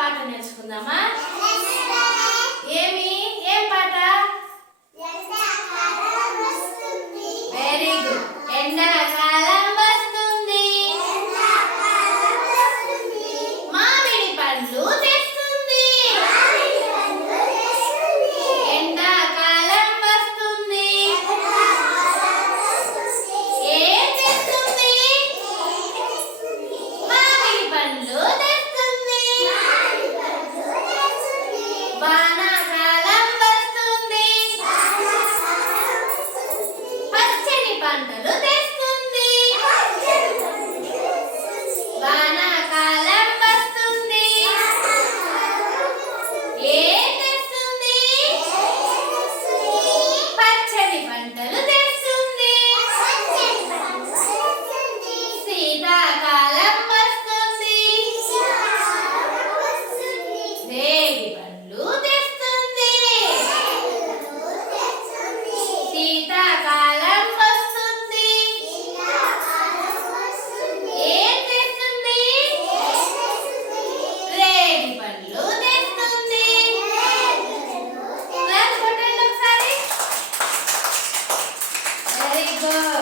పాట నేర్చుకుందామా? ఏమి వానాకాలం వస్తుంది. పచ్చని పంటలు తెస్తుంది. వానాకాలం వస్తుంది. ఏం తెస్తుంది? పచ్చని పంటలు తెస్తుంది. శీతాకాలం వస్తుంది. దే శీతాకాలం వస్తుంది. ఏం తెస్తుంది? రేగి పండ్లు తెస్తుంది. క్లాస్ కొట్టండి ఒకసారి. Very good